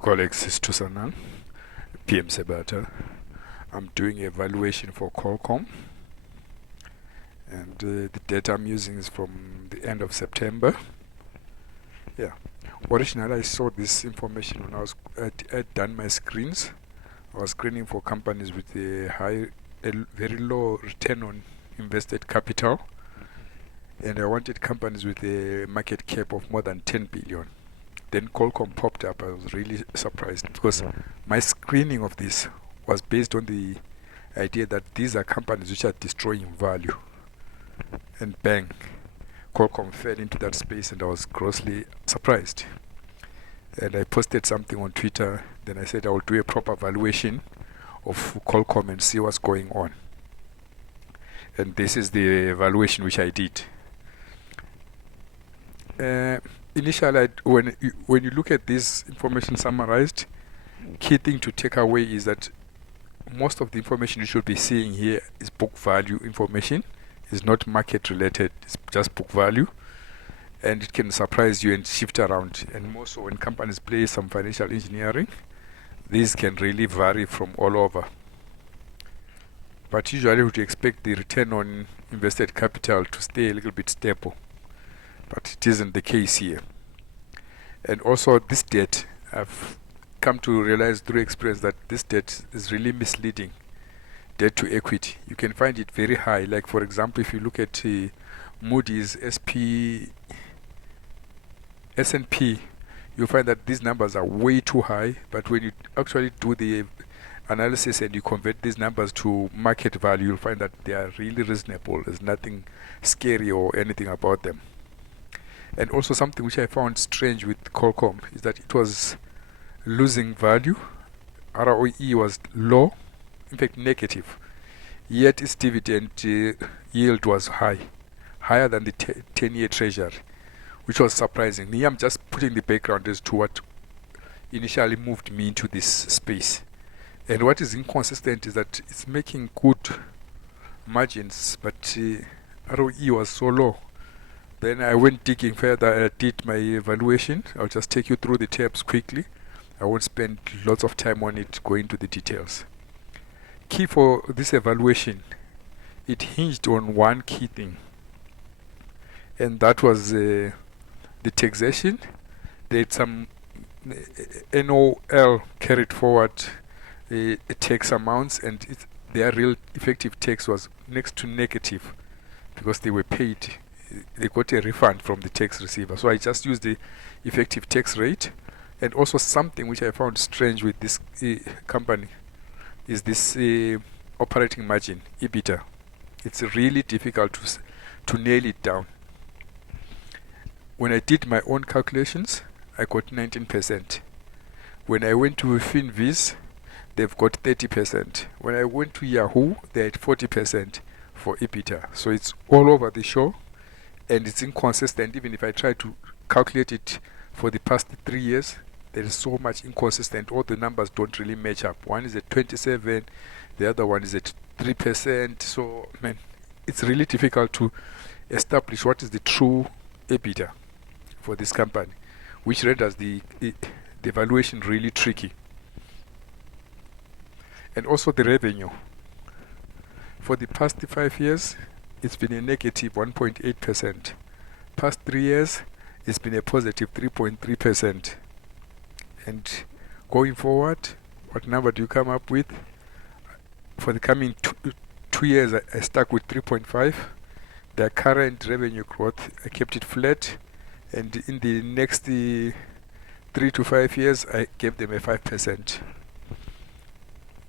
Colleagues, is Tusanan, PM Sebata. I'm doing a valuation for QCOM, and the data I'm using is from the end of September. Yeah. Originally, I saw this information when I'd done my screens. I was screening for companies with a very low return on invested capital, and I wanted companies with a market cap of more than 10 billion. Then Qualcomm popped up. I was really surprised because my screening of this was based on the idea that these are companies which are destroying value. And bang, Qualcomm fell into that space, and I was grossly surprised. And I posted something on Twitter. Then I said I will do a proper valuation of Qualcomm and see what's going on. And this is the valuation which I did. Initially, when you look at this information summarized, key thing to take away is that most of the information you should be seeing here is book value information. It's not market related. It's just book value, and it can surprise you and shift around. And more so when companies play some financial engineering, these can really vary from all over. But usually, we expect the return on invested capital to stay a little bit stable. But it isn't the case here. And also this debt, I've come to realize through experience that this debt is really misleading. Debt to equity, you can find it very high. Like for example, if you look at Moody's S&P, you'll find that these numbers are way too high. But when you actually do the analysis and you convert these numbers to market value, you'll find that they are really reasonable. There's nothing scary or anything about them. And also something which I found strange with Qualcomm is that it was losing value. ROE was low, in fact negative. Yet its dividend yield was higher than the 10-year treasury, which was surprising. Me, I'm just putting the background as to what initially moved me into this space. And what is inconsistent is that it's making good margins, but ROE was so low. Then I went digging further. I did my evaluation. I'll just take you through the tabs quickly. I won't spend lots of time on it, going into the details. Key for this evaluation, it hinged on one key thing, and that was the taxation. They had some NOL carried forward tax amounts, and their real effective tax was next to negative because they were paid. They got a refund from the tax receiver. So I just used the effective tax rate. And also something which I found strange with this company is this operating margin, EBITDA. It's really difficult to nail it down. When I did my own calculations, I got 19%. When I went to FinViz, they've got 30%. When I went to Yahoo, they had 40% for EBITDA. So it's all over the show. And it's inconsistent. Even if I try to calculate it for the past 3 years, there is so much inconsistent. All the numbers don't really match up. One is at 27, the other one is at 3%. So, man, it's really difficult to establish what is the true EBITDA for this company, which renders the valuation really tricky. And also the revenue. For the past 5 years, it's been a negative 1.8%. Past 3 years, it's been a positive 3.3%. And going forward, what number do you come up with? For the coming 2 years, I stuck with 3.5. Their current revenue growth, I kept it flat. And in the next 3 to 5 years, I gave them a 5%.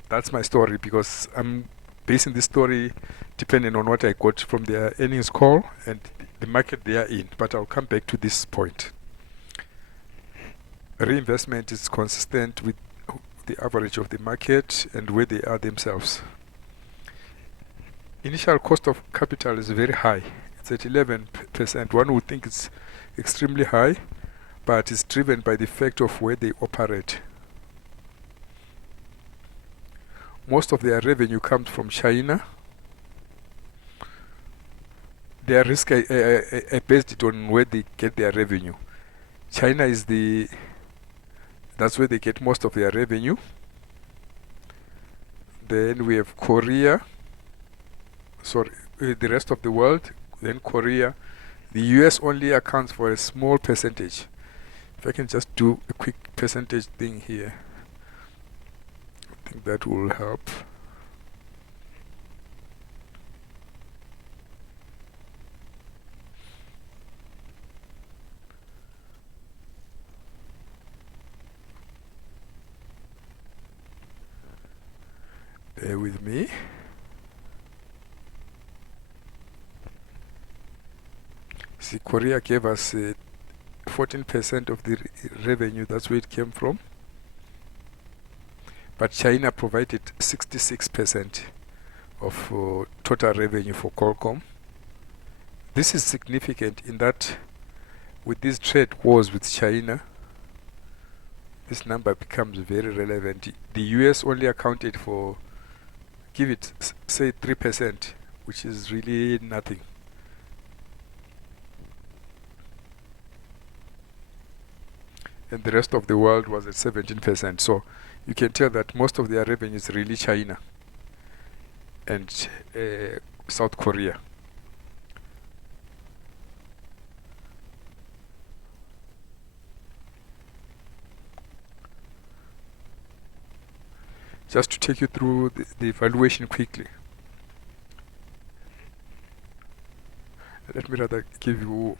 That's my story, because I'm basing this story depending on what I got from their earnings call and the market they are in. But I'll come back to this point. Reinvestment is consistent with the average of the market and where they are themselves. Initial cost of capital is very high. It's at 11%. One would think it's extremely high, but it's driven by the fact of where they operate. Most of their revenue comes from China. Their risk, I based it on where they get their revenue. China is the That's where they get most of their revenue. Then we have Korea. Sorry, the rest of the world. Then Korea. The US only accounts for a small percentage. If I can just do a quick percentage thing here, I think that will help. Bear with me. See, Korea gave us 14% of the revenue. That's where it came from. But China provided 66% of total revenue for Qualcomm. This is significant in that with these trade wars with China, this number becomes very relevant. The US only accounted for, give it, say 3%, which is really nothing. And the rest of the world was at 17%. So you can tell that most of their revenue is really China and South Korea. Just to take you through the evaluation quickly. Let me rather give you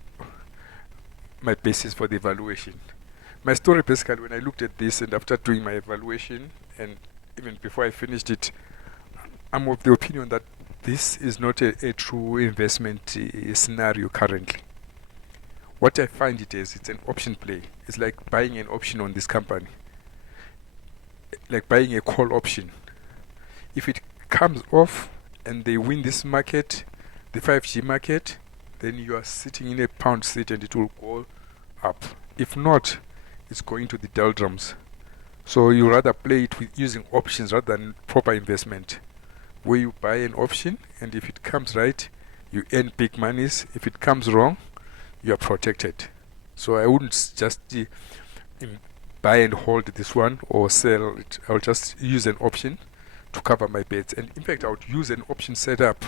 my basis for the evaluation. My story basically, when I looked at this and after doing my evaluation and even before I finished it, I'm of the opinion that this is not a true investment scenario currently. What I find it is, it's an option play. It's like buying an option on this company, like buying a call option. If it comes off and they win this market, the 5G market, then you are sitting in a pound seat and it will go up. If not, it's going to the doldrums. So you rather play it with using options rather than proper investment, where you buy an option and if it comes right, you earn big monies. If it comes wrong, you are protected. So I wouldn't just buy and hold this one or sell it. I'll just use an option to cover my bets. And in fact, I would use an option setup.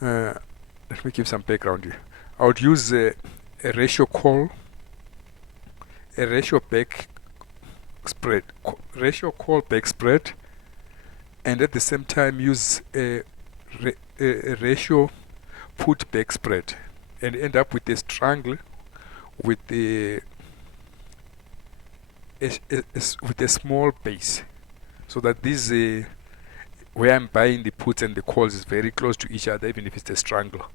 Let me give some background here. I would use a ratio call, a ratio back spread, ratio call back spread, and at the same time use a ratio put back spread, and end up with a triangle with with a small base, so that this where I'm buying the puts and the calls is very close to each other, even if it's a triangle,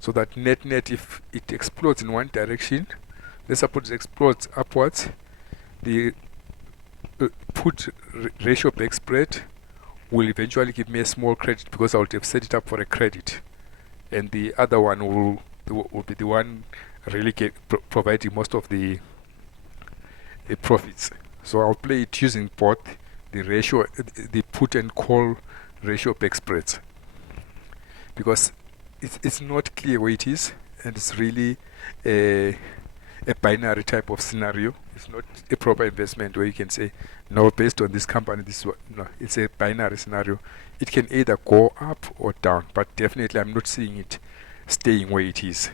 so that net if it explodes in one direction, let's suppose it explodes upwards, the put ratio back spread will eventually give me a small credit because I would have set it up for a credit, and the other one will be the one really providing most of the profits. So I'll play it using both the ratio, the put and call ratio back spreads, because it's not clear where it is, and it's really a binary type of scenario. It's not a proper investment where you can say, no, based on this company, this is what. No, it's a binary scenario. It can either go up or down, but definitely I'm not seeing it staying where it is.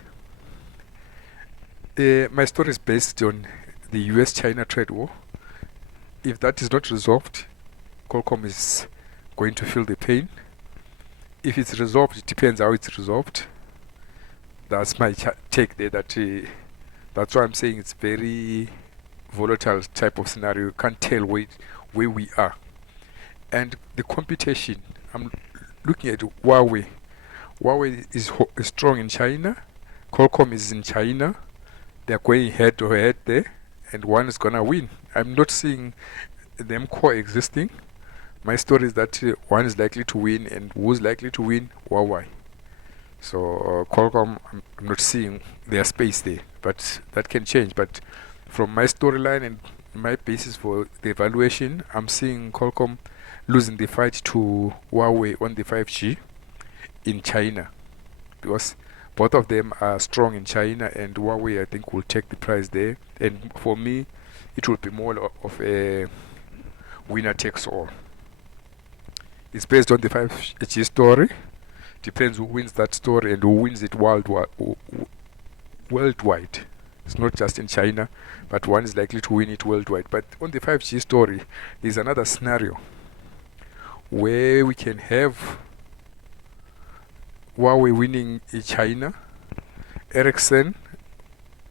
My story is based on the US-China trade war. If that is not resolved, Qualcomm is going to feel the pain. If it's resolved, it depends how it's resolved. That's my take there. That's why I'm saying it's very volatile type of scenario. You can't tell where we are. And the competition, I'm looking at Huawei. Huawei is strong in China. Qualcomm is in China. They're going head to head there, and one is gonna win. I'm not seeing them coexisting. My story is that one is likely to win, and who's likely to win? Huawei. So Qualcomm, I'm not seeing their space there, but that can change. But from my storyline and my basis for the evaluation, I'm seeing Qualcomm losing the fight to Huawei on the 5G in China, because both of them are strong in China, and Huawei, I think, will take the prize there. And for me, it will be more of a winner takes all. It's based on the 5G story. Depends who wins that story and who wins it worldwide. It's not just in China, but one is likely to win it worldwide. But on the 5G story, there's another scenario where we can have Huawei winning in China, Ericsson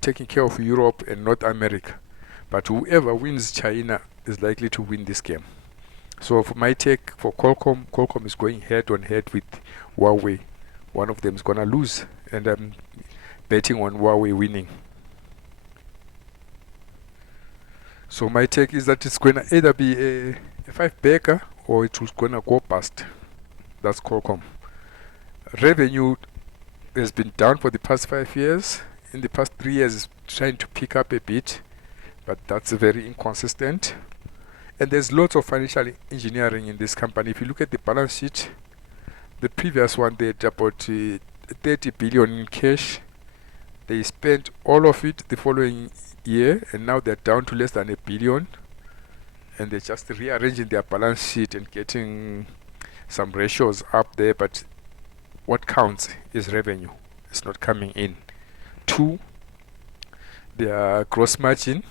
taking care of Europe and North America. But whoever wins China is likely to win this game. So for my take for Qualcomm is going head on head with Huawei. One of them is going to lose, and I'm betting on Huawei winning. So my take is that it's going to either be a 5-bagger or it was going to go bust. That's Qualcomm. Revenue has been down for the past 5 years. In the past 3 years, it's trying to pick up a bit, but that's very inconsistent. And there's lots of financial engineering in this company. If you look at the balance sheet, the previous one, they had about 30 billion in cash. They spent all of it the following year, and now they're down to less than $1 billion. And they're just rearranging their balance sheet and getting some ratios up there. But what counts is revenue. It's not coming in. 2, their gross margin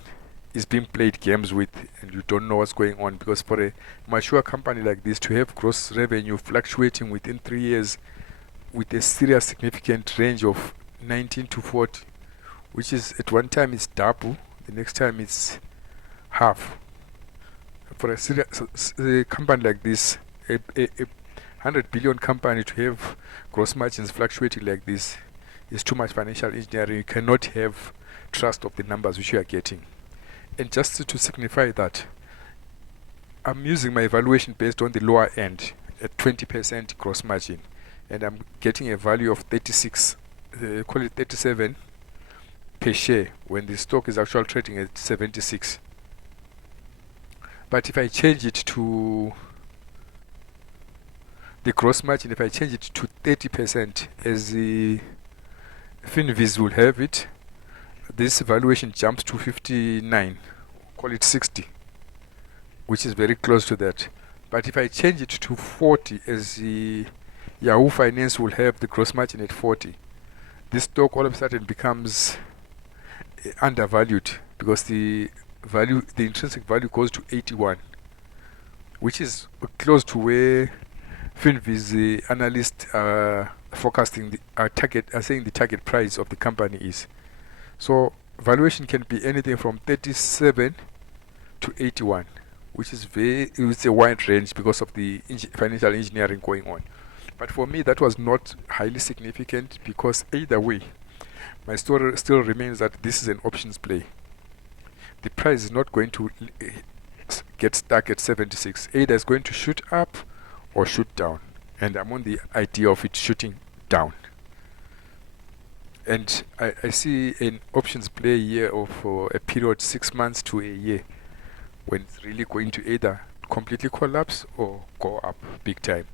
is being played games with, and you don't know what's going on, because for a mature company like this to have gross revenue fluctuating within 3 years with a serious significant range of 19 to 40, which is at one time it's double, the next time it's half. For a serious company like this, a 100 billion company, to have gross margins fluctuating like this is too much financial engineering. You cannot have trust of the numbers which you are getting. And just to signify that, I'm using my evaluation based on the lower end at 20% gross margin, and I'm getting a value of 36, call it 37 per share, when the stock is actually trading at 76. But if I change it to the gross margin, if I change it to 30%, as the Finviz will have it, this valuation jumps to 59, call it 60, which is very close to that. But if I change it to 40, as the Yahoo Finance will have the gross margin at 40, this stock all of a sudden becomes undervalued, because the intrinsic value goes to 81, which is close to where Finviz, the analyst, forecasting saying the target price of the company is. So valuation can be anything from 37 to 81, which is it's a wide range because of the financial engineering going on. But for me, that was not highly significant, because either way, my story still remains that this is an options play. The price is not going to get stuck at 76. Either it's going to shoot up or shoot down, and I'm on the idea of it shooting down. And I see an options play here of a period 6 months to a year, when it's really going to either completely collapse or go up big time.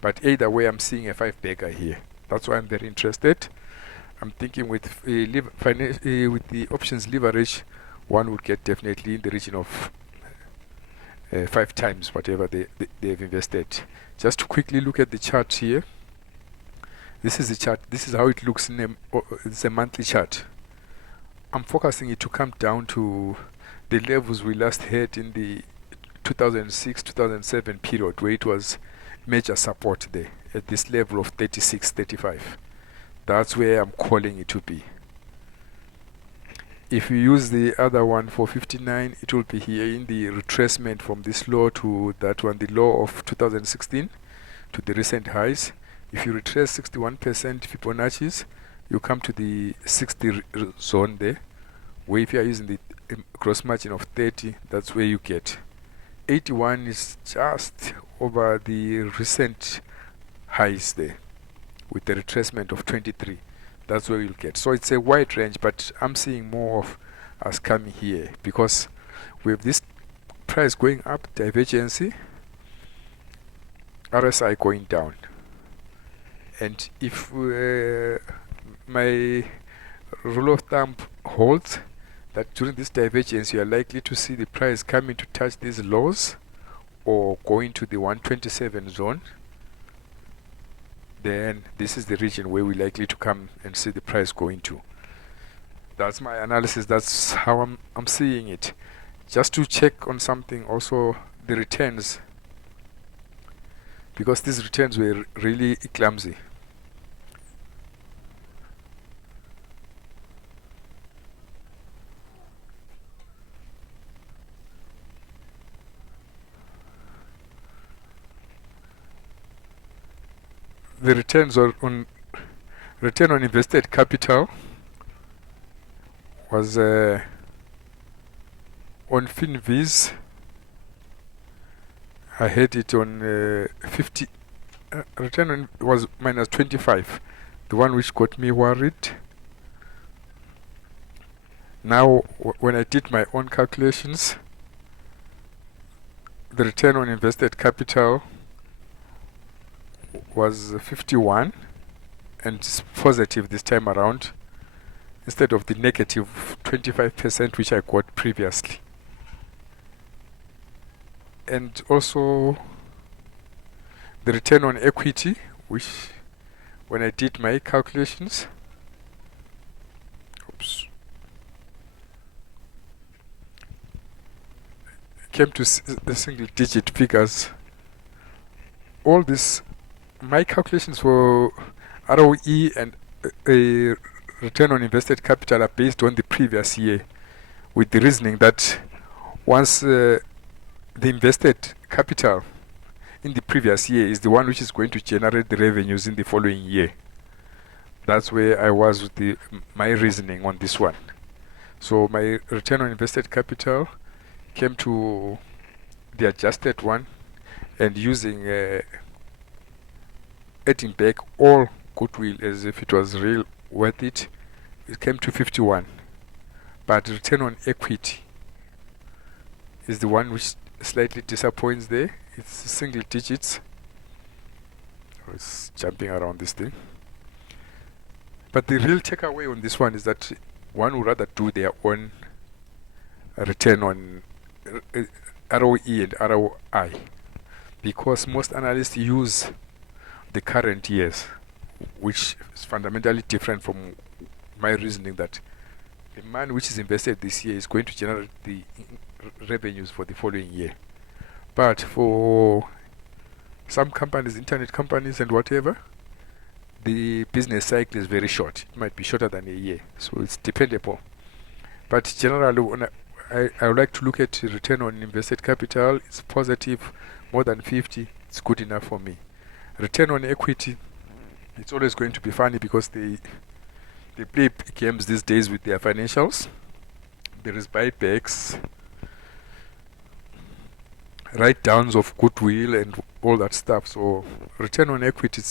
But either way, I'm seeing a 5-bagger here. That's why I'm very interested. I'm thinking with with the options leverage, one would get definitely in the region of 5 times whatever they've invested. Just to quickly look at the chart here. This is the chart. This is how it looks it's a monthly chart. I'm focusing it to come down to the levels we last had in the 2006-2007 period, where it was major support there at this level of 36-35. That's where I'm calling it to be. If you use the other one for 59, it will be here in the retracement from this low to that one, the low of 2016 to the recent highs. If you retrace 61% Fibonacci's, you come to the 60 zone there, where if you are using the gross margin of 30, that's where you get. 81 is just over the recent highs there, with the retracement of 23. That's where you'll get. So it's a wide range, but I'm seeing more of us coming here, because with this price going up, divergency, RSI going down. And if my rule of thumb holds, that during this divergence you are likely to see the price coming to touch these lows or going to the 127 zone. Then this is the region where we're likely to come and see the price going to. That's my analysis. That's how I'm seeing it. Just to check on something also, the returns, because these returns were really clumsy. The returns on return on invested capital was on FinViz. I had it on 50. Return on was minus 25, the one which got me worried. Now, when I did my own calculations, the return on invested capital was 51, and it's positive this time around, instead of the negative 25% which I got previously. And also the return on equity, which when I did my calculations, came to the single digit figures. All this, my calculations for ROE and return on invested capital are based on the previous year, with the reasoning that once the invested capital in the previous year is the one which is going to generate the revenues in the following year. That's where I was with my reasoning on this one. So my return on invested capital came to the adjusted one, and using adding back all goodwill as if it was real worth it, it came to 51. But return on equity is the one which slightly disappoints there. It's single digits. It's jumping around this thing. But the real takeaway on this one is that one would rather do their own return on ROE and ROI, because most analysts use the current years, which is fundamentally different from my reasoning that the man which is invested this year is going to generate the revenues for the following year. But for some companies, internet companies and whatever, the business cycle is very short. It might be shorter than a year, so it's dependable. But generally, when I would like to look at return on invested capital. It's positive, more than 50. It's good enough for me. Return on equity, it's always going to be funny because they play games these days with their financials. There is buybacks, write-downs of goodwill and all that stuff. So return on equity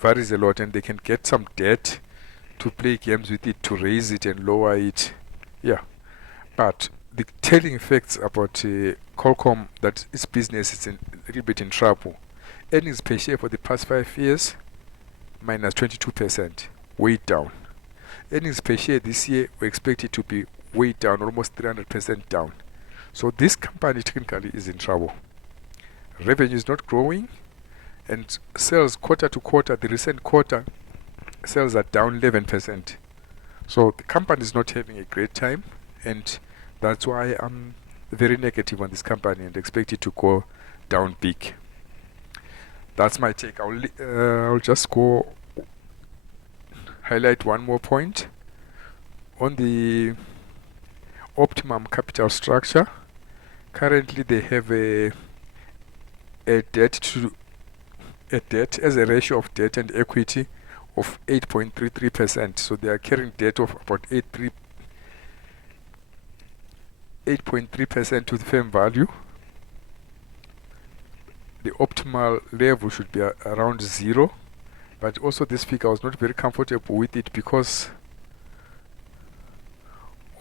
varies a lot, and they can get some debt to play games with it, to raise it and lower it. Yeah. But the telling facts about QCOM, that its business is a little bit in trouble. Earnings per share for the past 5 years, minus 22%, way down. Earnings per share this year, we expect it to be way down, almost 300% down. So this company technically is in trouble. Revenue is not growing, and sales quarter to quarter, the recent quarter, sales are down 11%. So the company is not having a great time, and that's why I'm very negative on this company and expect it to go down big. That's my take. I'll just go highlight one more point on the optimum capital structure. Currently, they have a debt as a ratio of debt and equity of 8.33%. So they are carrying debt of about 8.3% to the firm value. The optimal level should be around 0, but also this figure I was not very comfortable with it because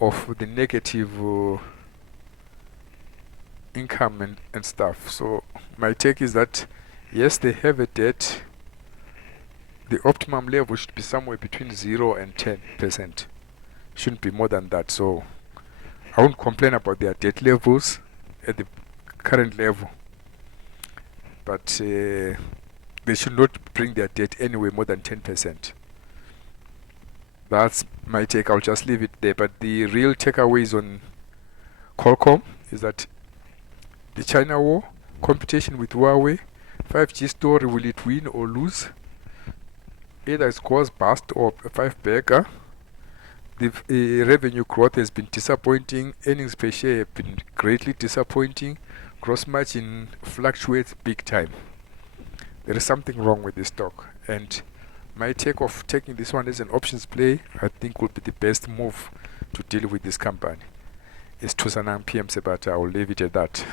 of the negative income and stuff. So my take is that yes, they have a debt. The optimum level should be somewhere between 0 and 10%. Shouldn't be more than that. So I won't complain about their debt levels at the current level, but they should not bring their debt anywhere more than 10%. That's my take. I'll just leave it there. But the real takeaways on Qualcomm is that the China war, competition with Huawei, 5G story, will it win or lose? Either it's cause bust or a five-bagger. The revenue growth has been disappointing. Earnings per share have been greatly disappointing. Gross margin fluctuates big time. There is something wrong with this stock. And my take of taking this one as an options play, I think will be the best move to deal with this company. It's 2:09 p.m. But I will leave it at that.